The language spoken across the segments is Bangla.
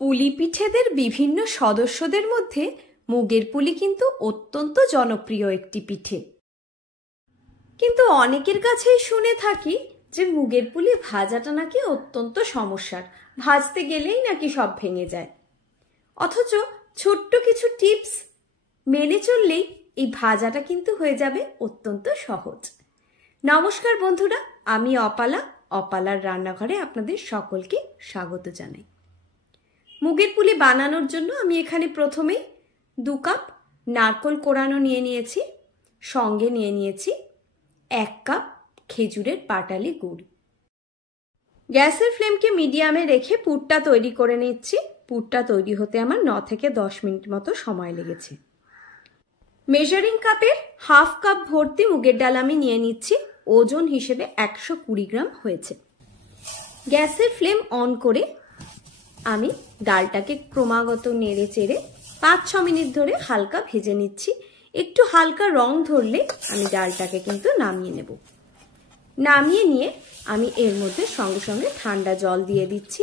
পুলি পিঠেদের বিভিন্ন সদস্যদের মধ্যে মুগের পুলি কিন্তু অত্যন্ত জনপ্রিয় একটি পিঠে। কিন্তু অনেকের কাছেই শুনে থাকি যে মুগের পুলি ভাজাটা নাকি অত্যন্ত সমস্যার, ভাজতে গেলেই নাকি সব ভেঙে যায়। অথচ ছোট্ট কিছু টিপস মেনে চললেই এই ভাজাটা কিন্তু হয়ে যাবে অত্যন্ত সহজ। নমস্কার বন্ধুরা, আমি অপালার রান্নাঘরে আপনাদের সকলকে স্বাগত জানাই। মুগের পুলি বানানোর জন্য আমি এখানে প্রথমেই 2 কাপ নারকেল কোড়ানো নিয়ে নিয়েছি, সঙ্গে নিয়ে নিয়েছি 1 কাপ খেজুরের পাটালি গুড়। গ্যাসের ফ্লেমকে মিডিয়ামে রেখে পুরটা তৈরি করে নিচ্ছি। পুরটা তৈরি হতে আমার 9 থেকে 10 মিনিট মতো সময় লেগেছে। মেজারিং কাপে 1/2 কাপ ভর্তি মুগের ডাল আমি নিয়ে নিচ্ছি, ওজন হিসেবে 120 গ্রাম হয়েছে। গ্যাসের ফ্লেম অন করে আমি ডালটাকে ক্রমাগত নেড়ে চেড়ে 5-6 মিনিট ধরে হালকা ভেজে নিচ্ছি। একটু হালকা রং ধরলে আমি ডালটাকে কিন্তু নামিয়ে নেব। নামিয়ে নিয়ে আমি এর মধ্যে সঙ্গে সঙ্গে ঠান্ডা জল দিয়ে দিচ্ছি।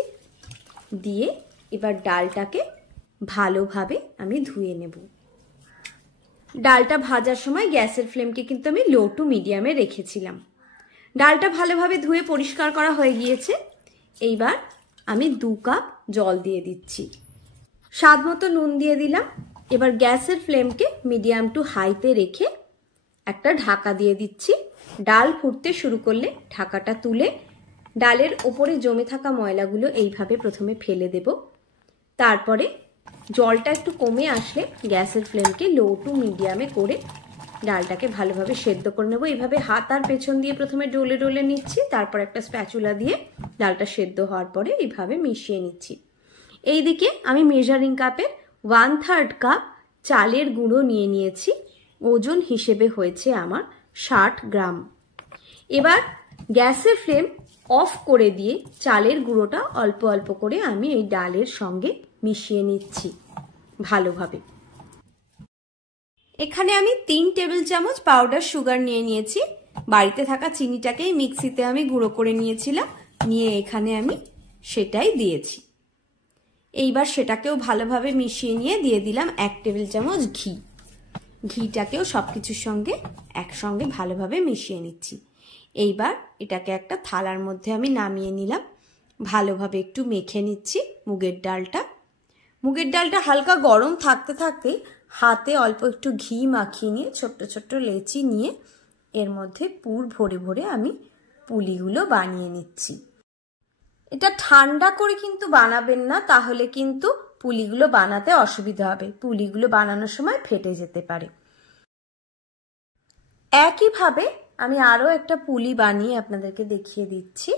দিয়ে এবার ডালটাকে ভালোভাবে আমি ধুয়ে নেব। ডালটা ভাজার সময় গ্যাসের ফ্লেমকে কিন্তু আমি লো টু মিডিয়ামে রেখেছিলাম। ডালটা ভালোভাবে ধুয়ে পরিষ্কার করা হয়ে গিয়েছে। এইবার আমি 2 কাপ জল দিয়ে দিচ্ছি, স্বাদ মতো নুন দিয়ে দিলাম। এবার গ্যাসের ফ্লেমকে মিডিয়াম টু হাইতে রেখে একটা ঢাকা দিয়ে দিচ্ছি। ডাল ফুটতে শুরু করলে ঢাকাটা তুলে ডালের ওপরে জমে থাকা ময়লাগুলো এইভাবে প্রথমে ফেলে দেব। তারপরে জলটা একটু কমে আসলে গ্যাসের ফ্লেমকে লো টু মিডিয়ামে করে ডালটাকে ভালোভাবে সেদ্ধ করে নেব। এইভাবে হাত আর পেছন দিয়ে প্রথমে ডলে ডলে নিচ্ছি, তারপর একটা স্প্যাচুলা দিয়ে ডালটা সেদ্ধ হওয়ার পরে এইভাবে মিশিয়ে নিচ্ছি। এইদিকে আমি মেজারিং কাপের 1/3 কাপ চালের গুঁড়ো নিয়ে নিয়েছি, ওজন হিসেবে হয়েছে আমার 60 গ্রাম। এবার গ্যাসের ফ্লেম অফ করে দিয়ে চালের গুঁড়োটা অল্প অল্প করে আমি এই ডালের সঙ্গে মিশিয়ে নিচ্ছি ভালোভাবে। এখানে আমি 3 টেবিল চামচ পাউডার সুগার নিয়ে নিয়েছি। বাড়িতে থাকা চিনিটাকেই মিক্সিতে আমি গুঁড়ো করে নিয়েছিলাম, নিয়ে এখানে আমি সেটাই দিয়েছি। এইবার সেটাকেও ভালোভাবে মিশিয়ে নিয়ে দিয়ে দিলাম 1 টেবিল চামচ ঘি। ঘিটাকেও সবকিছুর সঙ্গে একসঙ্গে ভালোভাবে মিশিয়ে নিচ্ছি। এইবার এটাকে একটা থালার মধ্যে আমি নামিয়ে নিলাম। ভালোভাবে একটু মেখে নিচ্ছি মুগের ডালটা। মুগের ডালটা হালকা গরম থাকতে থাকতে হাতে অল্প একটু ঘি মাখিয়ে নিয়ে ছোট্ট ছোট্ট লেচি নিয়ে এর মধ্যে পুর ভরে ভরে আমি পুলিগুলো বানিয়ে নিচ্ছি। এটা ঠান্ডা করে কিন্তু বানাবেন না, তাহলে কিন্তু পুলিগুলো বানাতে অসুবিধা হবে। পুলিগুলো বানানোর সময় ফেটে যেতে পারে। একইভাবে আমি আরো একটা পুলি বানিয়ে আপনাদেরকে দেখিয়ে দিচ্ছি।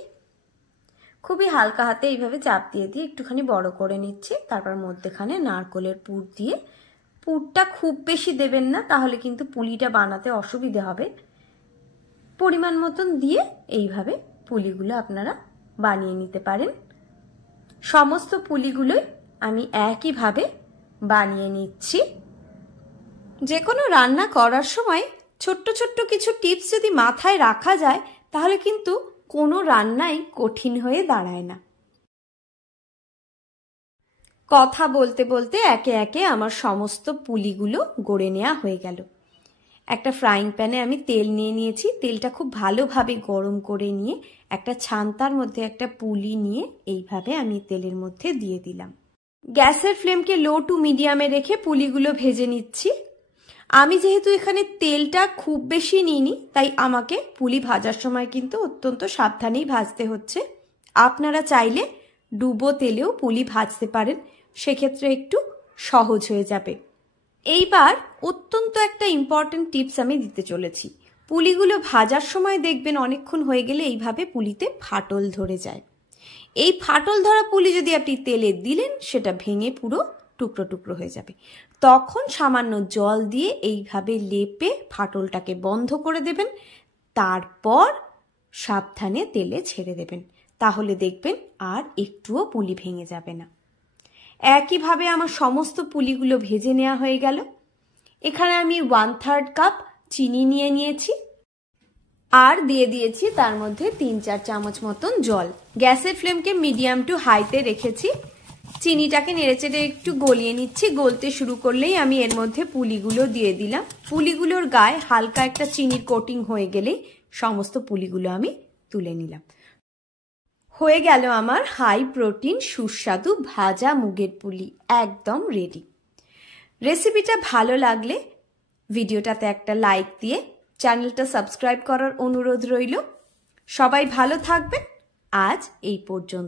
খুবই হালকা হাতে এইভাবে চাপ দিয়ে দিয়ে একটুখানি বড় করে নিচ্ছি। তারপর মধ্যেখানে নারকেলের পুর দিয়ে, পুরটা খুব বেশি দেবেন না, তাহলে কিন্তু পুলিটা বানাতে অসুবিধা হবে। পরিমাণ মতন দিয়ে এইভাবে পুলিগুলো আপনারা বানিয়ে নিতে পারেন। সমস্ত পুলিগুলোই আমি একইভাবে বানিয়ে নিচ্ছি। যে কোনো রান্না করার সময় ছোট্ট ছোট্ট কিছু টিপস যদি মাথায় রাখা যায়, তাহলে কিন্তু কোনো রান্নাই কঠিন হয়ে দাঁড়ায় না। কথা বলতে বলতে একে একে আমার সমস্ত পুলিগুলো গড়ে নেওয়া হয়ে গেল। একটা ফ্রাইং প্যানে আমি তেল নিয়ে নিয়েছি। তেলটা খুব ভালোভাবে গরম করে নিয়ে একটা ছান্তার মধ্যে একটা পুলি নিয়ে এইভাবে আমি তেলের মধ্যে দিয়ে দিলাম। গ্যাসের ফ্লেমকে লো টু মিডিয়ামে রেখে পুলিগুলো ভেজে নিচ্ছি। আমি যেহেতু এখানে তেলটা খুব বেশি নিইনি, তাই আমাকে পুলি ভাজার সময় কিন্তু অত্যন্ত সাবধানেই ভাজতে হচ্ছে। আপনারা চাইলে ডুবো তেলেও পুলি ভাজতে পারেন, সেক্ষেত্রে একটু সহজ হয়ে যাবে। এইবার অত্যন্ত একটা ইম্পর্টেন্ট টিপস আমি দিতে চলেছি। পুলিগুলো ভাজার সময় দেখবেন অনেকক্ষণ হয়ে গেলে এইভাবে পুলিতে ফাটল ধরে যায়। এই ফাটল ধরা পুলি যদি আপনি তেলে দিলেন, সেটা ভেঙে পুরো টুকরো টুকরো হয়ে যাবে। তখন সামান্য জল দিয়ে এইভাবে লেপে ফাটলটাকে বন্ধ করে দেবেন। তারপর সাবধানে তেলে ছেড়ে দেবেন, তাহলে দেখবেন আর একটুও পুলি ভেঙে যাবে না। একইভাবে আমার সমস্ত পুলিগুলো ভেজে নেওয়া হয়ে গেল। এখানে আমি 1/3 কাপ চিনি নিয়ে নিয়েছি আর দিয়ে দিয়েছি তার মধ্যে 3-4 চামচ মতন জল। গ্যাসের ফ্লেমকে মিডিয়াম টু হাইতে রেখেছি। চিনিটাকে নেড়েচেড়ে একটু গলিয়ে নিচ্ছি। গলতে শুরু করলেই আমি এর মধ্যে পুলিগুলো দিয়ে দিলাম। পুলিগুলোর গায়ে হালকা একটা চিনির কোটিং হয়ে গেলেই সমস্ত পুলিগুলো আমি তুলে নিলাম। হয়ে গেল আমার হাই প্রোটিন সুস্বাদু ভাজা মুগের পুলি, একদম রেডি। রেসিপিটা ভালো লাগলে ভিডিওটাতে একটা লাইক দিয়ে চ্যানেলটা সাবস্ক্রাইব করার অনুরোধ রইল। সবাই ভালো থাকবেন। আজ এই পর্যন্ত।